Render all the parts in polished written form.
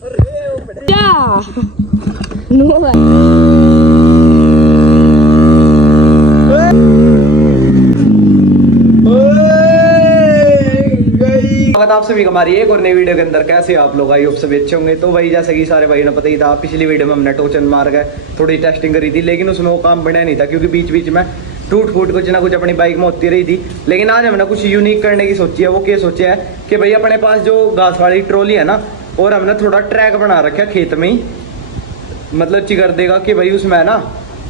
आप सभी हमारी एक और नई वीडियो के अंदर कैसे आप लोग आई होप सभी अच्छे होंगे। तो वही जैसे कि सारे भाई ने पता ही था, पिछली वीडियो में हमने टोचन मार गए थोड़ी टेस्टिंग करी थी, लेकिन उसमें वो काम बढ़िया नहीं था क्योंकि बीच बीच में टूट फूट कुछ ना कुछ अपनी बाइक में होती रही थी। लेकिन आज हमने कुछ यूनिक करने की सोची है। वो क्या सोचा है कि भाई अपने पास जो घास वाली ट्रॉली है ना, और हमने थोड़ा ट्रैक बना रखा है खेत में ही, मतलब चिकर देगा कि भाई उसमें ना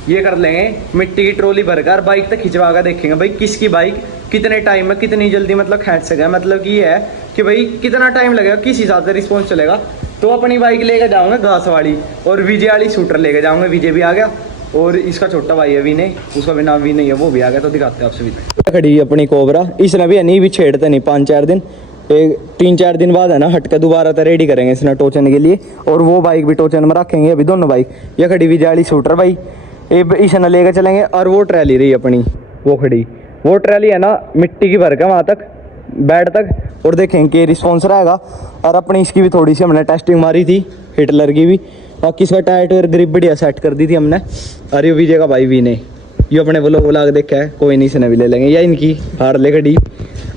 ये कर लेंगे, मिट्टी की ट्रॉली भरकर बाइक तक खिंचवा कर देखेंगे भाई किसकी बाइक कितने टाइम में कितनी जल्दी मतलब खींच सके। मतलब कि ये है कि भाई कितना टाइम लगेगा, किस हिसाब से रिस्पॉन्स चलेगा। तो अपनी बाइक लेकर जाऊंगा घास वाली, और विजय वाली शूटर लेकर जाऊंगा। विजय भी आ गया और इसका छोटा भाई है विनय, उसका भी नाम विनय है, वो भी आ गया। तो दिखाते हैं आपसे भी खड़ी अपनी कोबरा। इसने भी नहीं भी छेड़ते नहीं 5-4 दिन, 3-4 दिन बाद है ना हट के दोबारा तो रेडी करेंगे इसने टोचन के लिए। और वो बाइक भी टोचन में रखेंगे। अभी दोनों बाइक ये खड़ी विजय वाली शूटर भाई, इसने लेकर चलेंगे। और वो ट्रैली रही अपनी वो खड़ी, वो ट्रैली है ना मिट्टी की भर के वहाँ तक बेड तक, और देखेंगे कि रिस्पॉन्स रहेगा। और अपनी इसकी भी थोड़ी सी हमने टेस्टिंग मारी थी, हिटलर की भी। बाकी इसका टायर टायर ग्रिप बढ़िया सेट कर दी थी हमने। अरे विजय का भाई भी ने ये अपने ब्लॉग व्लॉग देखा है, कोई नहीं इसने भी ले लेंगे, या इनकी हार्ले खड़ी।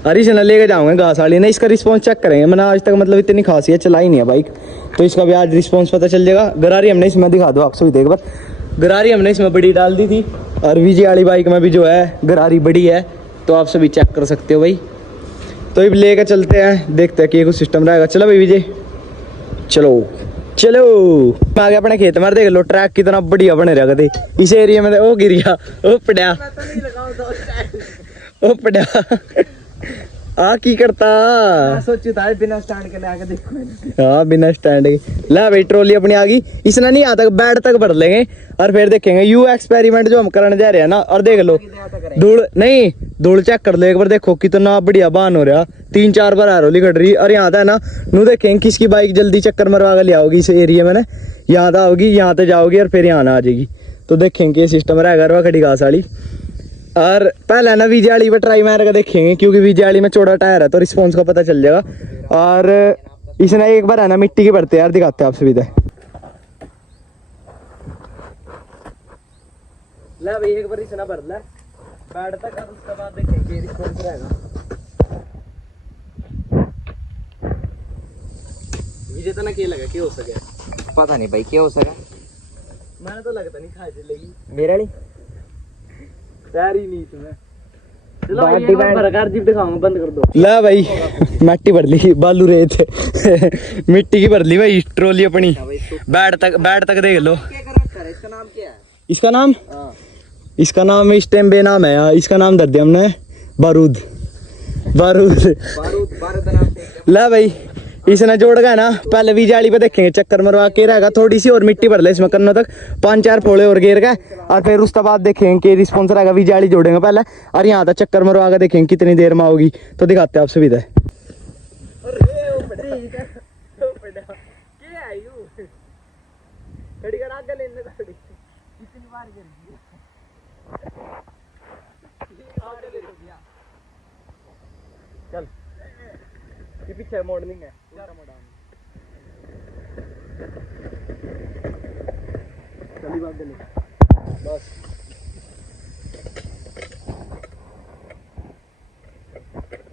अरे इसने लेके जाऊँगे घास वाली ने, इसका रिस्पॉन्स चेक करेंगे। मैंने आज तक मतलब इतनी खासियत चलाई नहीं है बाइक, तो इसका भी आज रिस्पॉन्स पता चल जाएगा। गरारी हमने इसमें दिखा दो आपसे भी देख बार, गरारी हमने इसमें बड़ी डाल दी थी। और विजय वाली बाइक में भी जो है गरारी बड़ी है, तो आप सभी चेक कर सकते हो भाई। तो अब लेकर चलते हैं, देखते हैं कि कुछ सिस्टम रहेगा। चलो भाई विजय, चलो चलो आ गया अपने खेत में। देख लो ट्रैक कितना बढ़िया बने रहा थे इस एरिया में। ओ गिर गया, ओ पड़ा, ओ पड़ा आ की करता सोचू था बिना स्टैंड के आके देखो। हाँ बिना स्टैंड के। ला भाई ट्रॉली अपनी आ गई, इसने नहीं आता बेड तक भर लेंगे और फिर देखेंगे यू एक्सपेरिमेंट जो हम करने जा रहे हैं ना। और देख लो धूल नहीं, धूल चेक कर लो एक बार, देखो कितना बढ़िया बान हो रहा। 3-4 बार आरोली कट रही। और यहाँ था ना नू देखेंगे किसकी बाइक जल्दी चक्कर मरवा कर ले आओगी इस एरिया में ना। यहाँ तो आओगी, यहाँ तो जाओगी और फिर यहाँ आ जाएगी। तो देखेंगे ये सिस्टम रहेगा खड़ी घास वाली। और पहले ना विजय वाली पर ट्राई मार कर देखेंगे, क्योंकि विजय वाली में चौड़ा टायर है तो रिस्पॉन्स का पता चल जाएगा। और इसने एक बार है ना मिट्टी के भरते यार, दिखाते हैं आपसे भी। ले भाई एक बार इसने भर ले बैठ तक, उसके बाद देखेंगे रिस्पॉन्स रहेगा। विजय तो ना क्या लगा क्या हो सके, पता नहीं भाई क्या हो सका, मैंने तो लगता नहीं खाई चलेगी मेरे वाली तैयार ही नहीं इसमें। चलो एक बार भरकर जीप दिखाऊंगा, बंद कर दो। ला भाई मिट्टी भर ली, बालू रेत मिट्टी की भर ली भाई ट्रॉली अपनी। बैठ तक देख लो। इसका नाम क्या है? इसका नाम इसका नाम इस टाइम बेनाम है यार। इसका नाम धर दिया हमने बारूद। ला भाई इसने जोड़ गया ना, पहले विजय वाली पे देखेंगे चक्कर मरवा के रहेगा। थोड़ी सी और मिट्टी भर ले इसमें करने तक, 5-4 फोड़े और घेर का। और फिर उसके बाद देखेंगे कि रिस्पॉन्स रहेगा। विजय वाली जोड़ेंगे पहले और यहाँ तक चक्कर मरवा के देखेंगे कितनी देर में होगी। तो दिखाते हैं आप सुविधा। चल ये पीछे मॉडलिंग है, चली बात चली बस।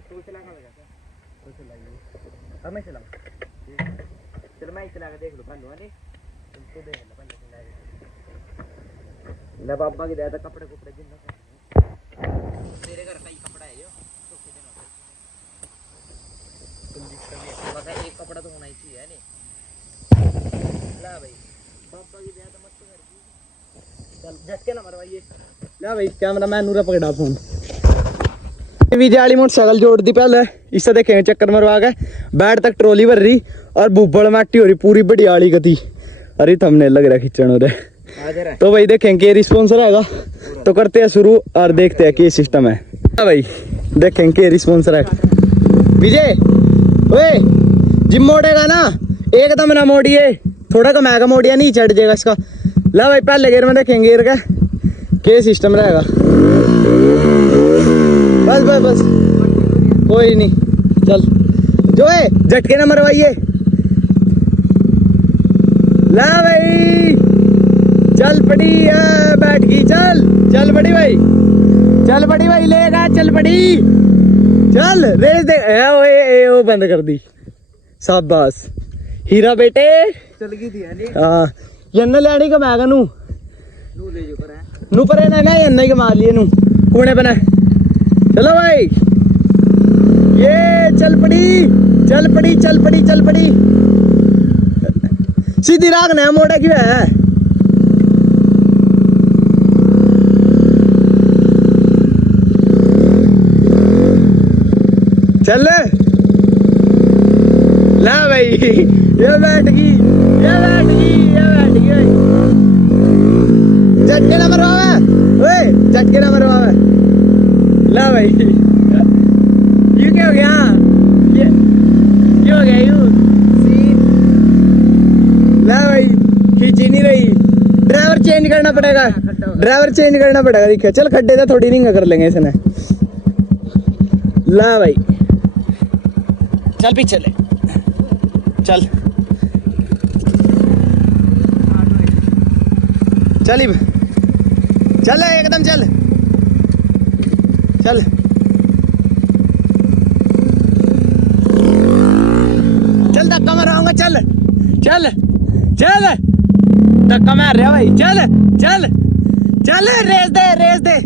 तू चला कर लगा तो चलाइए, अब मैं चलाऊं। चल मैं चला के देख लो पहले वाले, तुमको देख लो पहले चला के। ले बाबा की दया था कपड़े जितना तेरे घर का ही कपड़ा है यो, एक कपड़ा तो होना ही चाहिए नहीं। ला भाई पापा की दया तो मत कर, चल झटके ना मरवाइए। ला भाई कैमरा मैन नूरा पकड़ा फोन। विजय वाली मोटरसाइकिल जोड़ दी पहले, इससे देखेंगे चक्कर मरवा के। बैठ तक ट्रॉली भर रही और बुब्बड़ माटी हो रही पूरी बढ़िया वाली गति। अरे थंबनेल लग रहा खिंचन हो रहा। तो भाई देखेंगे रिस्पॉन्स रहेगा, तो करते हैं शुरू और देखते हैं क्या सिस्टम है। भाई देखेंगे क्या रिस्पॉन्स रहेगा। विजय ओए जिम मोड़ेगा ना एकदम ना मोड़िए, थोड़ा कम आएगा मोड़िया नहीं चढ़ जाएगा इसका। ला भाई पहले गेयर में देखेंगे गेयर का क्या सिस्टम रहेगा। बस बस बस कोई नहीं, चल जो है झटके ना मरवाइए। ला भाई चल पड़ी है, बैठ गई। चल चल पड़ी भाई, चल पड़ी भाई, लेगा चल पड़ी। चल रेस दे। ओए ओ बंद कर दी। शाबाश हीरा बेटे। चल गई थी यानी हाँ यन्ने लैनी कमाएगा नू नू ले जो पर है नू परे ना यन्ने ही कमा लिए नू कूने बना। चलो भाई ये चल पड़ी चल पड़ी चल पड़ी चल पड़ी। सीधी राग ना मोड़ा क्यों है। चल ला भाई ये बैठ गई ये बैठ गई ये बैठ गई भाई। झटके ना मरवावे ओए झटके ना मरवावे। ला भाई यू क्या हो गया ये क्या हो गया यू सीन। ला भाई खींची नहीं रही। ड्राइवर चेंज करना पड़ेगा ड्राइवर चेंज करना पड़ेगा। देखिए चल खड्डे का थोड़ी नहीं कर लेंगे इसने। ला भाई चल पीछे ले चल चल चल एकदम चल चल चल धक्का मारूंगा। चल चल चल धक्का मार रहा भाई। चल चल चल रेस दे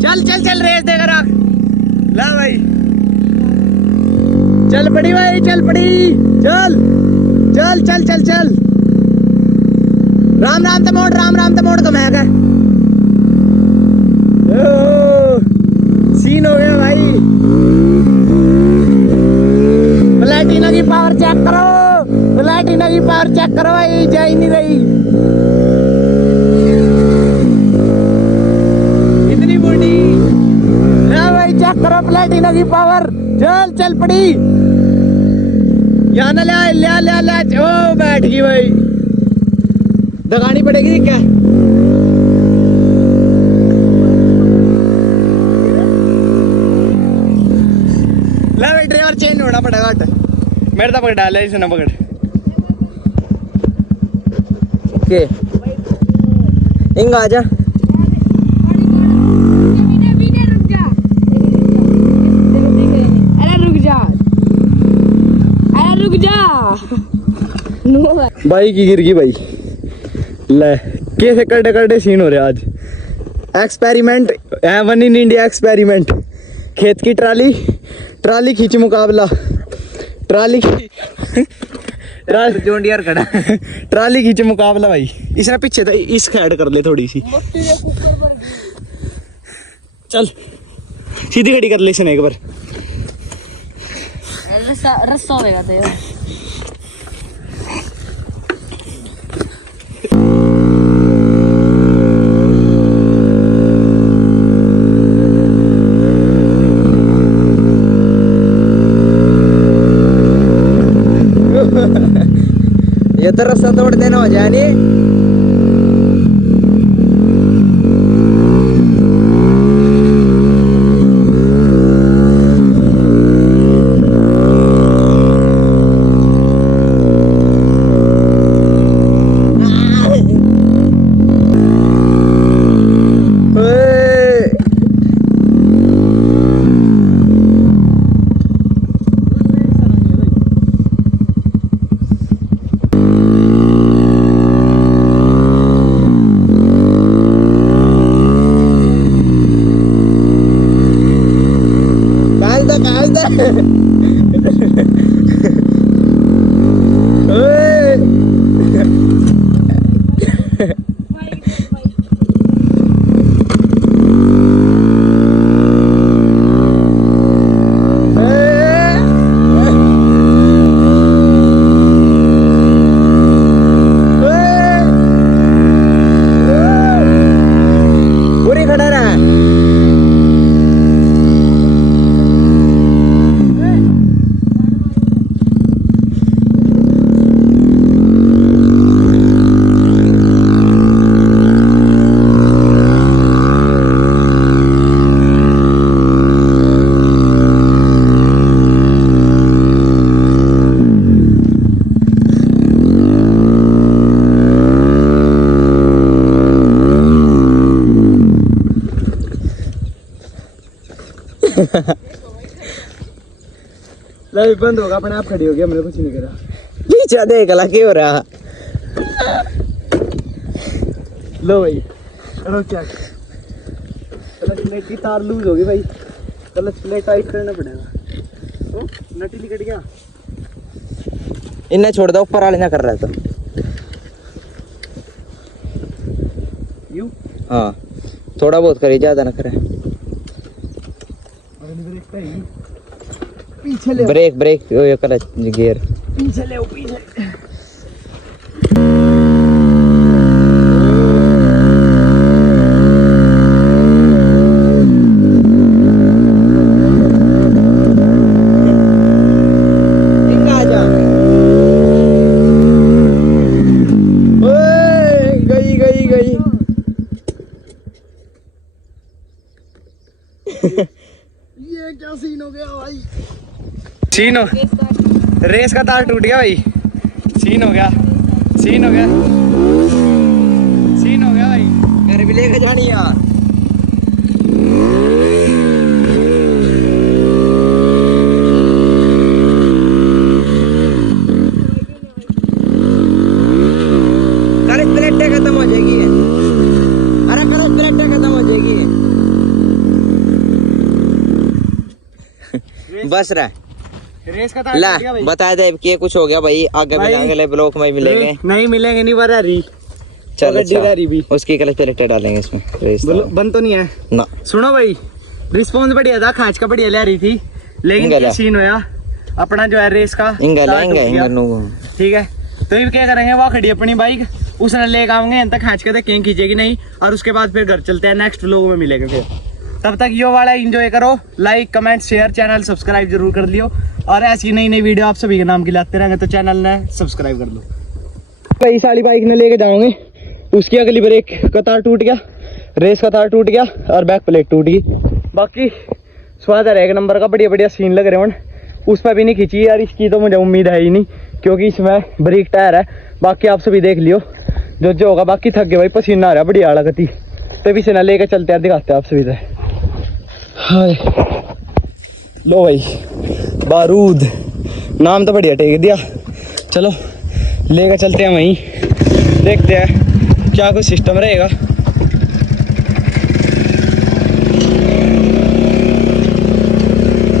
चल चल चल रेस दे कर ला भाई चल पड़ी भाई चल पड़ी। चल चल चल चल चल राम राम ते मोड़ कमाएगा। सीन हो गया भाई। प्लैटिना की पावर चेक करो प्लैटिना की पावर चेक करो भाई जा ही नहीं रही इतनी बड़ी। भाई चेक करो प्लैटिना की पावर। चल चल पड़ी यहाँ ना ले ओ बैठ गई भाई। दगानी पड़ेगी क्या। ला भाई ड्राइवर चेंज होना पड़ेगा। मेरे तो पकड़ डाला इसे ना पकड़ के इंग आ जा। भाई की गिर गई भाई। ले कैसे करडे सीन हो रहे आज। Experiment one in India experiment. खेत की ट्राली खींच मुकाबला। ट्राली जोंडियार खड़ा ट्राली खींच मुकाबला भाई। इसने पीछे तो इस ऐड कर ले थोड़ी सी। चल सीधी खड़ी कर ले इसने एक बार। रस्सा होगा तो ये तो रास्ता तोड़ देना हो जाए नहीं। लाइव बंद होगा अपने आप खड़ी हो गई हमने कुछ नहीं करा पीछे देख ला क्या हो रहा। लो भाई करो क्या क्लच प्लेट की तार लूज होगी भाई क्लच प्लेट टाइट करना पड़ेगा तो नटी निकट गया इन्हें छोड़ दो ऊपर वाले ना कर रहा था यू हाँ थोड़ा बहुत करे ज्यादा ना करे पीछे ले ब्रेक ब्रेक ये क्लच गियर पीछे ले पीछे ये क्या सीन हो गया भाई सीन हो रेस का तार टूट गया भाई सीन हो गया सीन हो गया सीन हो गया भाई घर भी लेके जानी यार करंट प्लेटें खत्म हो जाएगी अरे करंट प्लेटें खत्म हो जाएगी बस रहा रेस का तार ला टूट गया भाई बता दे कि कुछ हो गया भाई आगे भी अगले ब्लॉक में मिलेंगे नहीं मिलेंगे नहीं बता रही चल अच्छा भी उसकी क्लच प्लेटें डालेंगे इसमें रेस बंद तो नहीं है ना सुनो भाई रिस्पॉन्स बढ़िया था खांच का बढ़िया ले रही थी लेकिन इंगल ये है। सीन होया अपना जो है रेस का इंगल तार टूट आएंगे गया। इंगल ठीक है तो ये क्या करेंगे वहाँ खड़ी अपनी बाइक उसने ले आएंगे यहाँ तक खांच के तक कहीं खींचेगी नहीं और उसके बाद फिर घर चलते हैं नेक्स्ट व्लॉग में मिलेंगे फिर तब तक यो वाला एंजॉय करो like comment share channel subscribe जरूर कर लियो और ऐसी नई नई वीडियो आप सभी के नाम की लाते रहेंगे तो चैनल ने सब्सक्राइब कर लो भाई साली बाइक ने लेके जाओगे उसकी अगली ब्रेक का तार टूट गया रेस का तार टूट गया और बैक प्लेट टूट गई बाकी स्वाद है एक नंबर का बढ़िया बढ़िया सीन लग रहे हैं उस पर भी नहीं खींची यार इसकी तो मुझे उम्मीद है ही नहीं क्योंकि इसमें ब्रेक टायर है बाकी आप सभी देख लियो जो होगा बाकी थक गए भाई पसीना आ रहा है बढ़िया आला गति तो भी से लेके चलते हैं दिखाते हैं आप सभी हाय लो भाई बारूद नाम तो बढ़िया टेक दिया चलो लेकर चलते हैं वहीं देखते हैं क्या कुछ सिस्टम रहेगा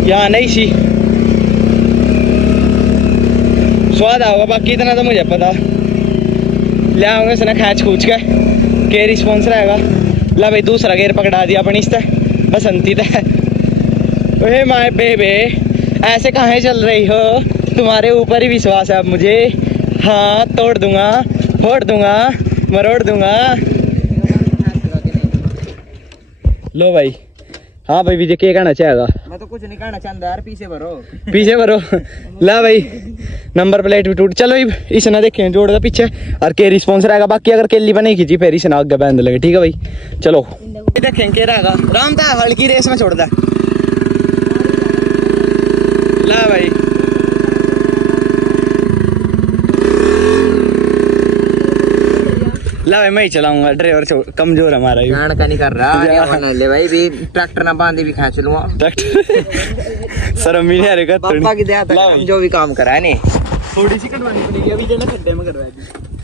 यहाँ नहीं सी स्वाद होगा बाकी इतना तो मुझे पता ले आऊंगे उसने खैच खूच के रिस्पॉन्स रहेगा ला भाई दूसरा गेयर पकड़ा दिया अपनी इस बसंती ओहे माय बेबे ऐसे कहाँ चल रही हो तुम्हारे ऊपर ही विश्वास है अब मुझे हाँ तोड़ दूंगा फोड़ दूंगा मरोड़ दूंगा लो भाई हाँ भाई विजय क्या कहना चाहेगा मैं तो कुछ नहीं कहना चाहता यार पीछे भरो ला भाई नंबर प्लेट भी टूट चलो इस ना देखें जोड़ दो पीछे और के रिस्पॉन्स रहेगा बाकी अगर केली बनी खींची फिर इसे ना आगे बंद लगे ठीक है भाई चलो देखें क्या रहेगा राम था हल्की रेस में छोड़ दा ला भाई ला भाई मैं ही चलाऊंगा ड्राइवर कमजोर हमारा गाड़ का नहीं कर रहा ले भाई भी ट्रैक्टर ना बांधे भी खींच लूंगा ट्रैक्टर शर्म भी नहीं आ रही पापा की दया तक हम जो भी काम करा है नहीं थोड़ी सी कटवानी पड़ेगी अभी जो ना खड्डे में करवा दी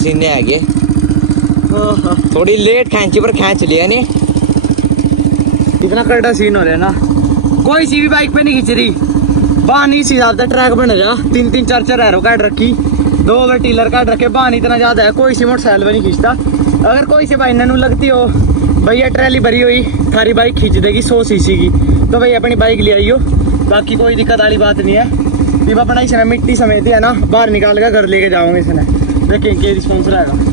पसीने आ गए। थोड़ी लेट खींची पर खींच लिया ने। इतना कड़ा सीन हो रहा है ना, कोई सी भी बाइक पे नहीं खींच रही। बान इस हिसाब से ट्रैक बन रहा, 3-3 4-4 एरो काट रखी, 2 ओवर टीलर काट रखे, बान इतना ज्यादा है, कोई सी मोटरसाइकिल पे नहीं खींचता। अगर कोई सी भाई नू लगती हो भैया ट्रैली भरी हुई थारी बाइक खींच देगी 100 सीसी की, तो भाई अपनी बाइक ले आइयो, बाकी कोई दिक्कत वाली बात नहीं है। जब अपना इसने मिट्टी समेत है ना, बाहर निकाल कर घर लेके जाओगे इसने, देखिए क्या रिस्पॉन्स रहेगा।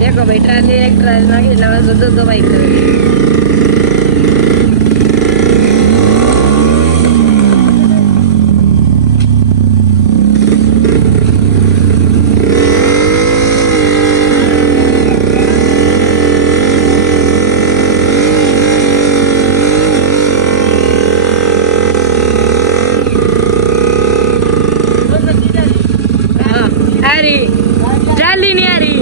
देखो भाई ट्राली एक ट्राली में के अलावा दो बाइक ट्राली नहीं आ रही।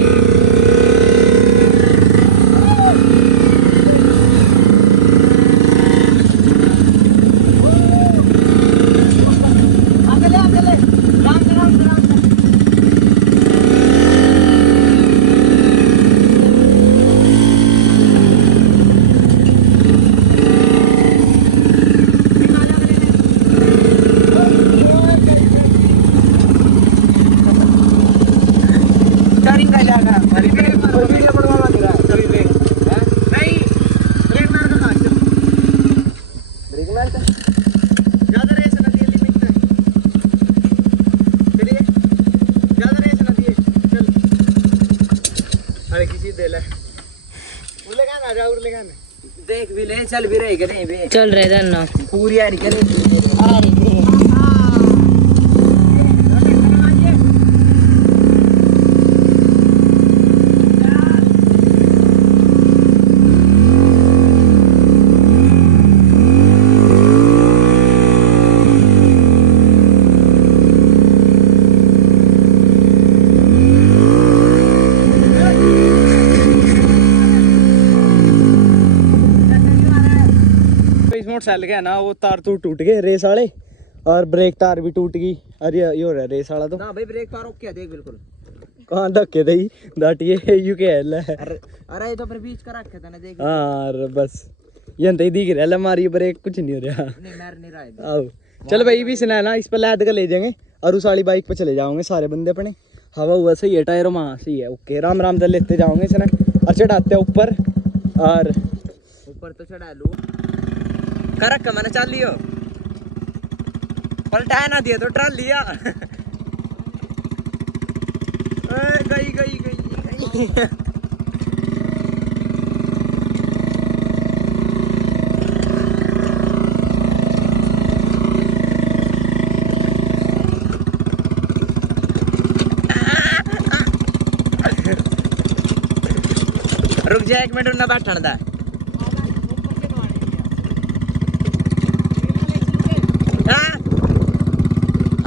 देख भी ले, चल भी रही करें बे, चल रहे थे ना पूरी आ रही करें आ रही थी। मोटरसाइकिल का है ना वो तार तूर टूट गए रेस वाले, और ब्रेक तार भी टूट गई। अरे ये हो रहा है रेस वाला तो ना भाई, ब्रेक तार ओके देख बिल्कुल। कहाँ धक्के दई दाटिए यूकेएल है। अरे ये तो फिर बीच का रखा था ना, देख। हाँ बस ये नहीं दिख रहा है, मारी ब्रेक कुछ नहीं हो रहा। नहीं मार नहीं रहा है। आओ चल भाई भी सुना ना, इस पर लैद कर ले जाएंगे और उस वाली बाइक पे चले जाओगे सारे बंदे अपने। हवा हुआ सही है, टायर वहाँ सही है, ओके राम राम दल लेते जाओगे इसने और चढ़ाते हैं ऊपर, और ऊपर तो चढ़ा लू करक का मैंने चल लियो, पलटा ना दिया तो ट्राल लिया। गई गई गई रुक जा 1 मिनट ना बैठन दा।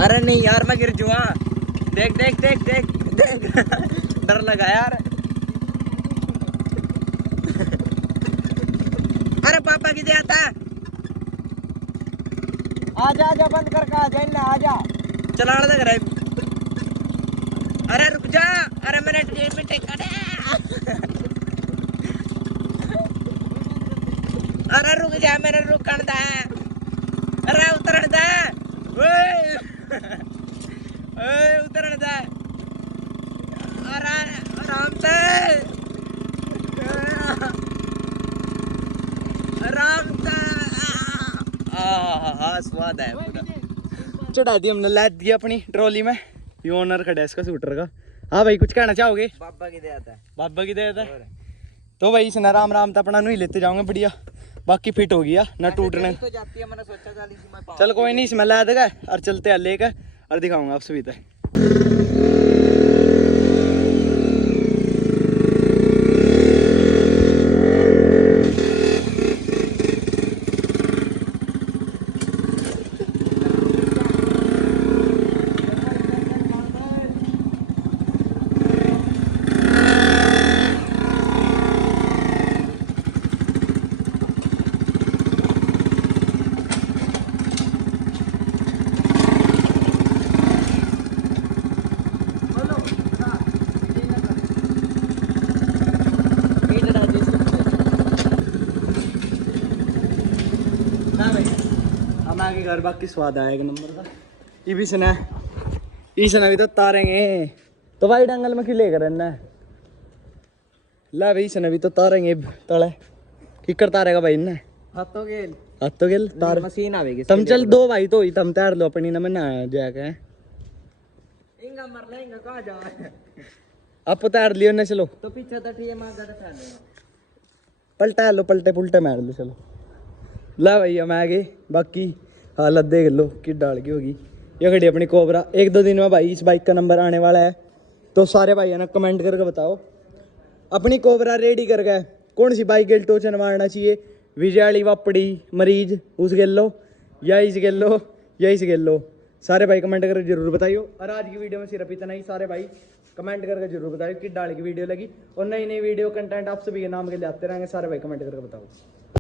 अरे नहीं यार मैं गिर जुआ, देख देख देख देख देख डर लगा यार। अरे पापा की आता, आजा आजा बंद कर, आजा आजा चलाना लग रहा है। अरे रुक जा, अरे मैंने ट्रेन में टेका दे। अरे रुक जा, मैंने रुकन दे। अरे उतरन दे, ओए ओए उतरन दे। अरे आराम से, आराम से। स्वाद है पूरा। चढ़ा दी हमने, लाद दिया अपनी ट्रॉली में। ये ओनर खड़ा है इसका स्कूटर का। हाँ भाई कुछ कहना चाहोगे? बाबा की दया था। बाबा की दया था। तो भाई इसने राम राम तो अपना नहीं लेते जाऊंगे बढ़िया, बाकी फिट हो गया ना टूटने। तो जाती है, मैंने सोचा था लेकिन मैं चल कोई नहीं, इसमें ला देगा और चलते हैं लेकर और दिखाऊंगा आप सभी तक। हम आगे घर बाकी स्वाद आएगा नंबर का। ये भी सुना, इसने भी तो तारेंगे। तो भाई डंगल में क्यों लेकर रहना है? ला भाई इसने भी तो तारेंगे तले। किकर तारेगा भाई ने? हाथों के हाथ तो गेल तार मशीन आवेगी। तुम चल दो भाई तो ही तुम तैर लो अपनी ना, मैं ना जाके इंगा मर लेंगे, कहाँ जा। आप तैर लियो ना, चलो तो पीछे तो ठीक है, मार दे फैल। पलटा लो, पलटे पुलटे मार लो चलो। ला भाई हम आ गए, बाकी हालत देख लो कि डाल की होगी। ये खड़ी अपनी कोबरा। एक दो दिन में भाई इस बाइक का नंबर आने वाला है, तो सारे भाई है ना कमेंट करके बताओ अपनी कोबरा रेडी कर गए कौन सी बाइक गेल टोचन मारना चाहिए। विजयाली वापड़ी मरीज उस गेल लो या इस गेल लो या इस गेल लो। सारे भाई कमेंट करके जरूर बताइयो। और आज की वीडियो में सिर्फ इतना ही। सारे भाई कमेंट करके जरूर बताइए कि डाल की वीडियो लगी, और नई नई वीडियो कंटेंट आप सभी के नाम के लिए आते रहेंगे। सारे भाई कमेंट करके बताओ।